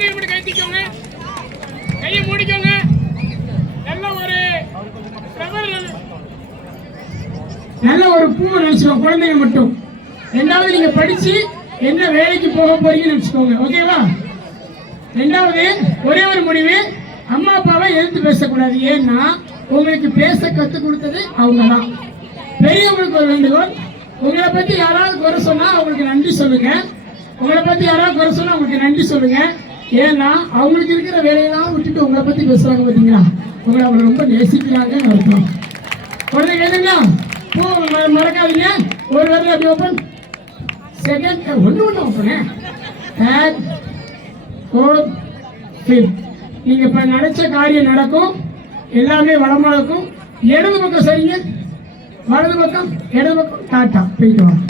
குழந்தைங்க மட்டும் கைத்திக்கோங்க, கையை மூடிக்கோங்க. நல்ல ஒரு பூ நினைச்சுக்கோங்க குழந்தைங்க மட்டும். ரெண்டாவது நீங்க படிச்சு என்ன வேலைக்கு போக போறீங்கன்னு நினைச்சுக்கோங்க. ஓகேவா? ரெண்டாவது ஒரே ஒரு முடிவு, அம்மா அப்பாவை எதிர்த்து பேசக்கூடாது. ஏன்னா உங்களுக்கு பேச கத்து கொடுத்தது அவங்க தான். பெரியவங்களுக்கு ஒரு வேண்டுகோள், உங்களை பத்தி யாராவது குறை சொன்னா அவங்களுக்கு நன்றி சொல்லுங்க. உங்களை பத்தி யாராவது குறை சொன்னா அவங்களுக்கு நன்றி சொல்லுங்க. ஏன்னா அவங்களுக்கு இருக்கிற வேலையெல்லாம் விட்டுட்டு உங்களை பத்தி பேசுறாங்க பாத்தீங்களா, உங்களை அவங்க ரொம்ப நேசிக்கிறாங்கன்னு அர்த்தம். குழந்தைங்க எதுங்களா பூ மறக்காதீங்க. ஒரு வேலை அப்படி ஓப்பன், செகண்ட் ஒன்று ஓப்பனு, தேர்ட், ஃபோர்த், ஃபிஃப்த். நீங்க இப்ப நினைச்ச காரியம் நடக்கும், எல்லாமே வளமா இருக்கும். இடது பக்கம் சரிங்க, வலது பக்கம், இடது பக்கம் டாட்டா போயிட்டு வாங்க.